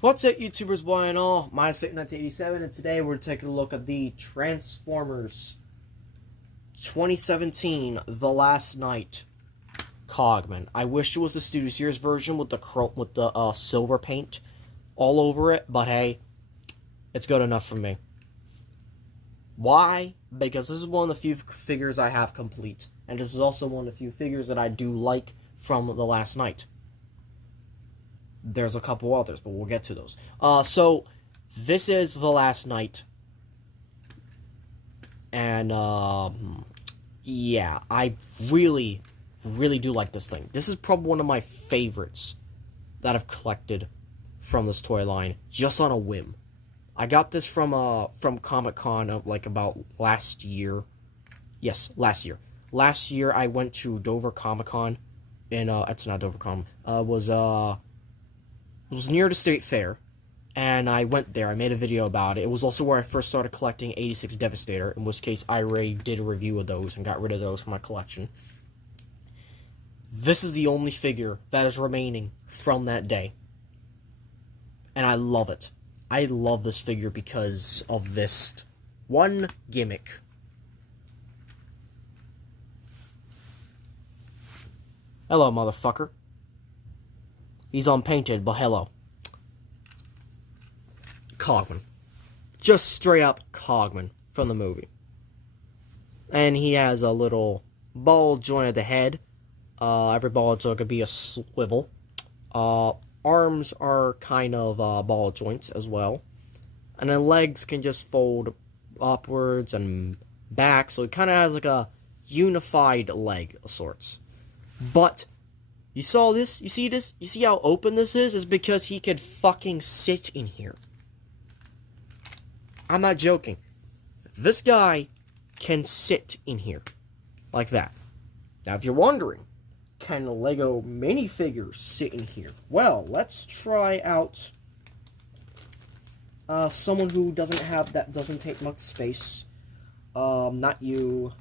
What's up, YouTubers, boy and all? Mine's Fit1987, and today we're taking a look at the Transformers 2017 The Last Night Cogman. I wish it was the Studio Series version with the silver paint all over it, but hey, it's good enough for me. Why? Because this is one of the few figures I have complete, and this is also one of the few figures that I do like from The Last Night. There's a couple others, but we'll get to those. So, this is The Last Night. And, yeah, I really, really do like this thing. This is probably one of my favorites that I've collected from this toy line, just on a whim. I got this from Comic-Con, like, about last year. Yes, last year. Last year, I went to Dover Comic-Con, and, it's not Dover Comic, it was near the State Fair, and I went there. I made a video about it. It was also where I first started collecting 86 Devastator, in which case I already did a review of those and got rid of those from my collection. This is the only figure that is remaining from that day, and I love it. I love this figure because of this one gimmick. Hello, motherfucker. He's unpainted, but hello. Cogman. Just straight up Cogman from the movie. And he has a little ball joint at the head. Every ball joint could be a swivel. Arms are kind of ball joints as well. And then legs can just fold upwards and back. So it kind of has like a unified leg of sorts. But you saw this? You see this? You see how open this is? It's because he could fucking sit in here. I'm not joking. This guy can sit in here. Like that. Now, if you're wondering, can the Lego minifigures sit in here? Well, let's try out someone who doesn't take much space. Not you.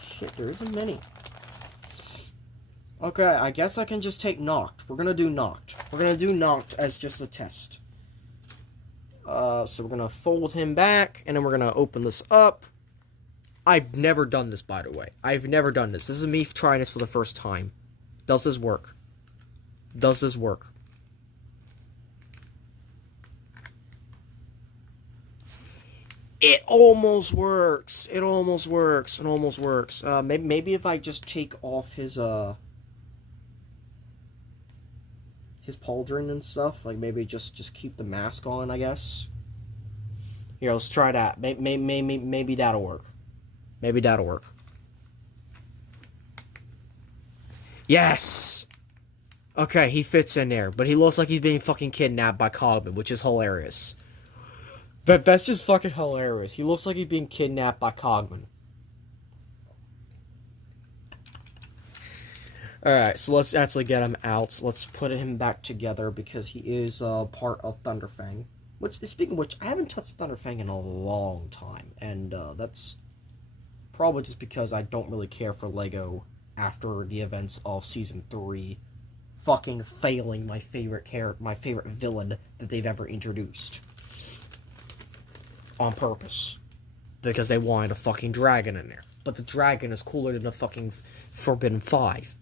Shit, there isn't many. Okay, I guess I can just take Knocked. We're gonna do Knocked. We're gonna do Knocked as just a test. So we're gonna fold him back, and then we're gonna open this up. I've never done this, by the way. I've never done this. This is me trying this for the first time. Does this work? Does this work? It almost works. It almost works. It almost works. Maybe if I just take off his pauldron and stuff, like maybe just keep the mask on, I guess. Here, let's try that. Maybe that'll work. Maybe that'll work. Yes. Okay, he fits in there, but he looks like he's being fucking kidnapped by Cogman, which is hilarious. That's just fucking hilarious. He looks like he's being kidnapped by Cogman. Alright, so let's actually get him out. Let's put him back together because he is part of Thunderfang. Which, speaking of which, I haven't touched Thunderfang in a long time. And that's probably just because I don't really care for Lego after the events of Season 3 fucking failing my favorite villain that they've ever introduced. On purpose. Because they wanted a fucking dragon in there. But the dragon is cooler than the fucking Forbidden 5.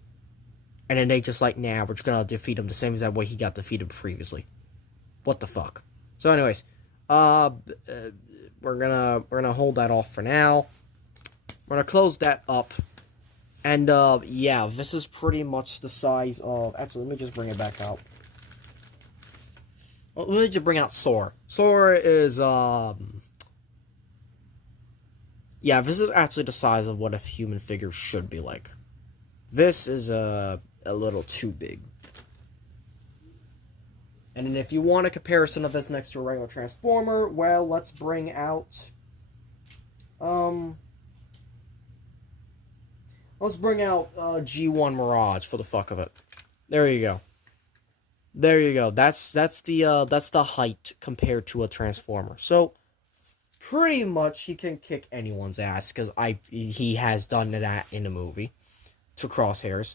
And then they just like, nah, we're just gonna defeat him the same exact way he got defeated previously. What the fuck? So anyways, we're gonna hold that off for now. We're gonna close that up. And yeah, this is pretty much the size of, actually, let me just bring it back out. Well, let me just bring out Sora. Sora is, yeah, this is actually the size of what a human figure should be like. This is a little too big. And then if you want a comparison of this next to a regular Transformer, well, let's bring out, G1 Mirage for the fuck of it. There you go. There you go. That's the height compared to a Transformer. So pretty much he can kick anyone's ass, because he has done that in the movie to Crosshairs.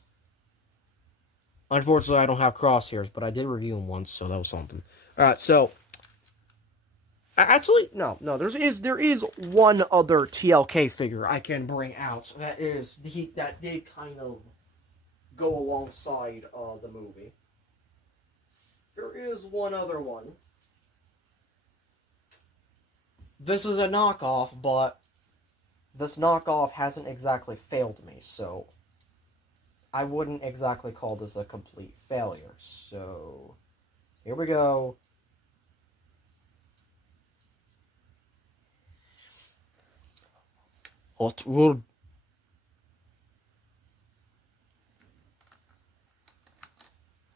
Unfortunately, I don't have Crosshairs, but I did review him once, so that was something. Alright, so actually, no, there is one other TLK figure I can bring out that did kind of go alongside the movie. There is one other one. This is a knockoff, but this knockoff hasn't exactly failed me, so I wouldn't exactly call this a complete failure. So here we go. Hot Rod.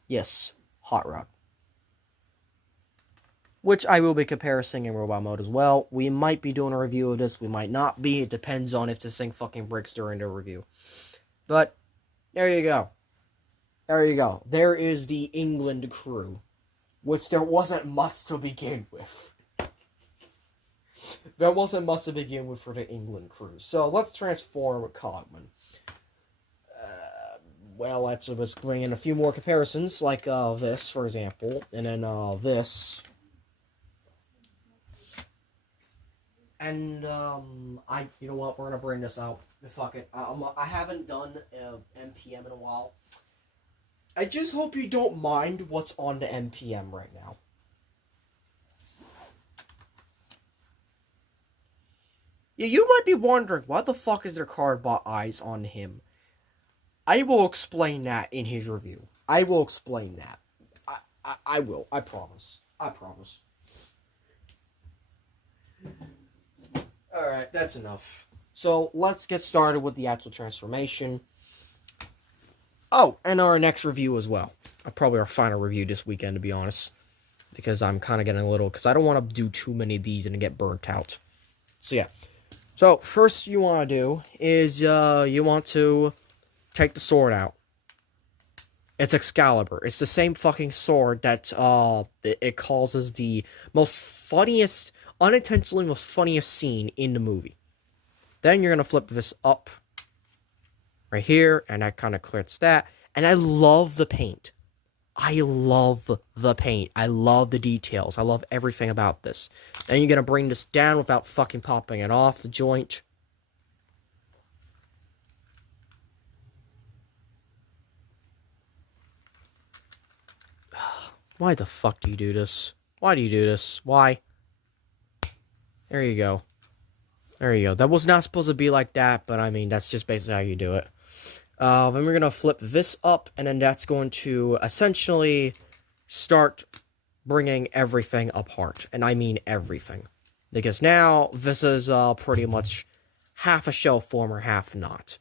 Yes, Hot Rod. Which I will be comparing in robot mode as well. We might be doing a review of this, we might not be. It depends on if this thing fucking breaks during the review. But, there you go. There you go. There is the England crew. Which there wasn't much to begin with. There wasn't much to begin with for the England crew. So, let's transform Cogman. Well, let's bring in a few more comparisons, like this, for example. And then this. And, you know what, we're gonna bring this out. Fuck it. I haven't done MPM in a while. I just hope you don't mind what's on the MPM right now. Yeah, you might be wondering, why the fuck is there cardboard eyes on him? I will explain that in his review. I will explain that. I will. I promise. I promise. Alright, that's enough. So, let's get started with the actual transformation. Oh, and our next review as well. Probably our final review this weekend, to be honest. Because I'm kind of getting a little... Because I don't want to do too many of these and get burnt out. So, yeah. So, first you want to do is you want to take the sword out. It's Excalibur. It's the same fucking sword that it causes the most funniest... unintentionally most funniest scene in the movie. Then you're going to flip this up right here, and that kind of clears that. And I love the paint. I love the paint. I love the details. I love everything about this. Then you're going to bring this down without fucking popping it off the joint. Why the fuck do you do this? Why do you do this? Why? There you go. There you go. That was not supposed to be like that, but I mean, that's just basically how you do it. Then we're going to flip this up, and then that's going to essentially start bringing everything apart. And I mean everything. Because now, this is pretty much half a shell form or half not.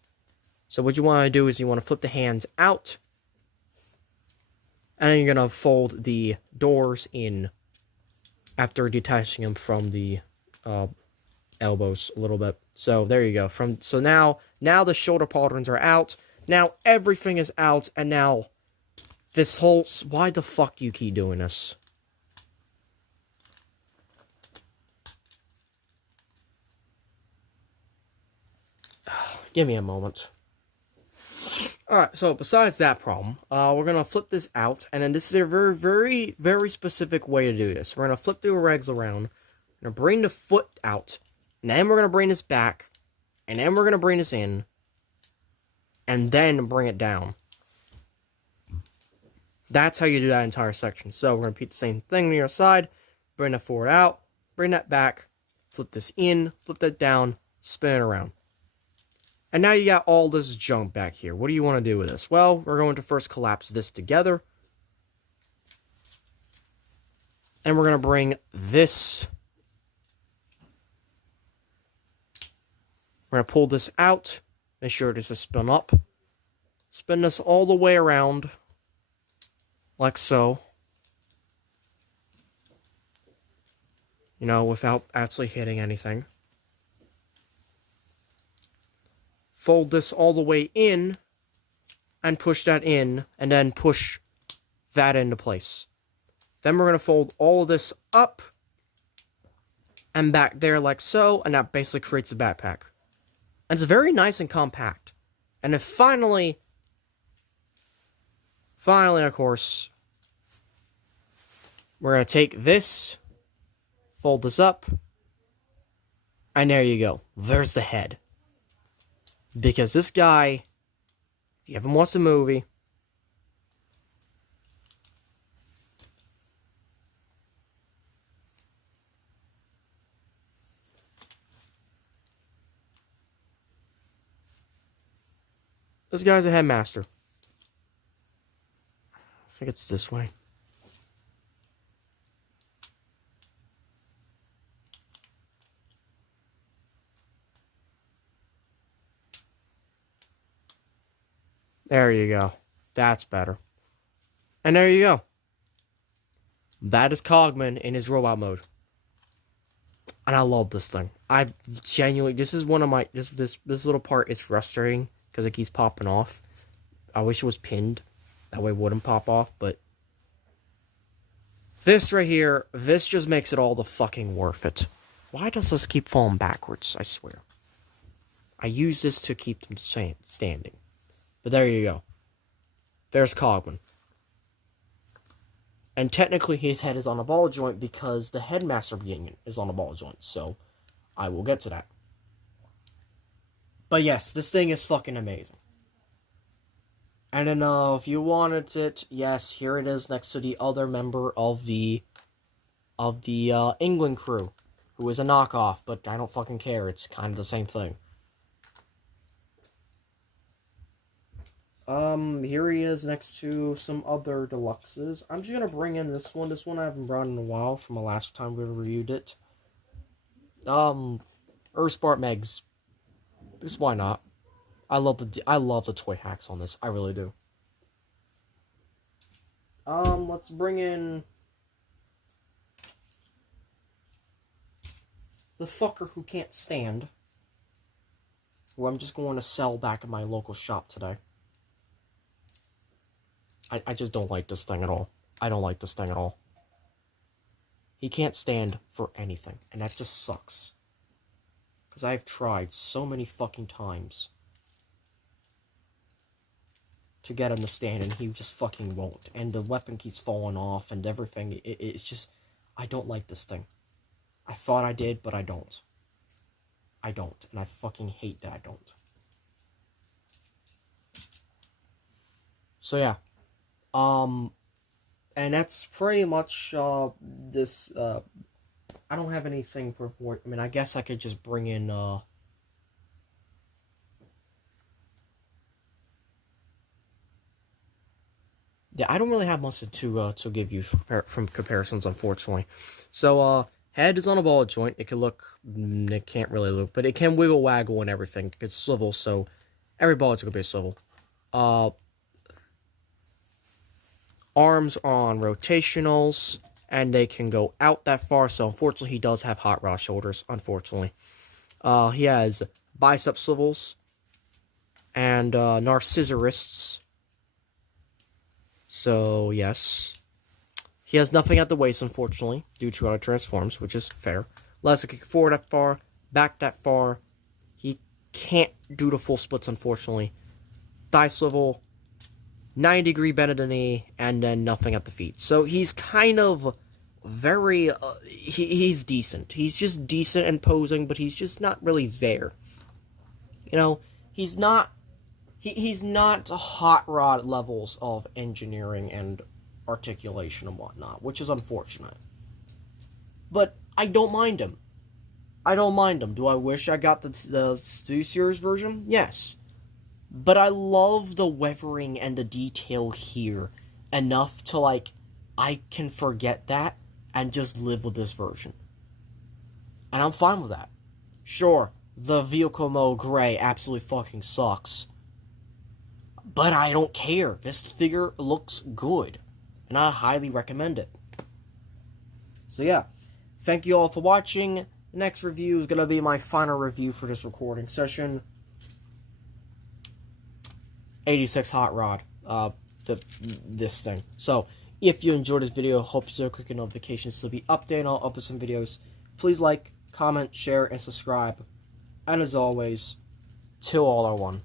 So what you want to do is you want to flip the hands out, and then you're going to fold the doors in after detaching them from the elbows a little bit. So there you go. So now the shoulder patterns are out. Now everything is out, and now this whole... Why the fuck do you keep doing this? Give me a moment. Alright, so besides that problem, we're going to flip this out, and then this is a very, very, very specific way to do this. We're going to flip the legs around, we're going to bring the foot out, and then we're going to bring this back, and then we're going to bring this in, and then bring it down. That's how you do that entire section. So we're going to repeat the same thing on the other side, bring that forward out, bring that back, flip this in, flip that down, spin it around. And now you got all this junk back here. What do you want to do with this? Well, we're going to first collapse this together. And we're going to bring this. We're going to pull this out. Make sure this is spun up. Spin this all the way around. Like so. You know, without actually hitting anything. Fold this all the way in, and push that in, and then push that into place. Then we're going to fold all of this up, and back there like so, and that basically creates a backpack. And it's very nice and compact. And then finally, of course, we're going to take this, fold this up, and there you go. There's the head. Because this guy, if you haven't watched the movie, this guy's a headmaster. I think it's this way. There you go. That's better. And there you go. That is Cogman in his robot mode. And I love this thing. I genuinely, this is one of my, this little part is frustrating because it keeps popping off. I wish it was pinned. That way it wouldn't pop off, but this right here, this just makes it all the fucking worth it. Why does this keep falling backwards? I swear. I use this to keep them standing. But there you go. There's Cogman. And technically his head is on a ball joint because the headmaster union is on a ball joint. So I will get to that. But yes, this thing is fucking amazing. And then if you wanted it, yes, here it is next to the other member of the England crew, who is a knockoff, but I don't fucking care. It's kind of the same thing. Here he is next to some other deluxes. I'm just gonna bring in this one. This one I haven't brought in a while from the last time we reviewed it. Earthspark Megs. Because why not? I love the toy hacks on this. I really do. Let's bring in the fucker who can't stand, who I'm just going to sell back at my local shop today. I just don't like this thing at all. I don't like this thing at all. He can't stand for anything, and that just sucks. Because I've tried so many fucking times to get him to stand, and he just fucking won't. And the weapon keeps falling off, and everything. It's just, I don't like this thing. I thought I did, but I don't. I don't, and I fucking hate that I don't. So yeah. And that's pretty much, this, I don't have anything for, I mean, I guess I could just bring in, yeah, I don't really have much to give you from comparisons, unfortunately. So, head is on a ball joint. It can look, it can't really look, but it can wiggle, waggle, and everything. It can swivel, so every ball joint can be a swivel. Arms are on rotationals, and they can go out that far, so unfortunately he does have hot rod shoulders, unfortunately. He has bicep swivels, and narcissus. So, yes. He has nothing at the waist, unfortunately, due to how it transforms, which is fair. Legs can kick forward that far, back that far. He can't do the full splits, unfortunately. Thigh swivel, 90-degree bend at the knee, and then nothing at the feet. So he's kind of very, he's decent. He's just decent and posing, but he's just not really there. You know, he's not hot rod levels of engineering and articulation and whatnot, which is unfortunate. But I don't mind him. I don't mind him. Do I wish I got the Series version? Yes. But I love the weathering and the detail here enough to, like, I can forget that and just live with this version. And I'm fine with that. Sure, the vehicle mode gray absolutely fucking sucks. But I don't care. This figure looks good. And I highly recommend it. So yeah, thank you all for watching. The next review is going to be my final review for this recording session. 86 Hot Rod, this thing. So, if you enjoyed this video, hope you click the notifications to be updated on upload some videos. Please like, comment, share, and subscribe. And as always, till all are one.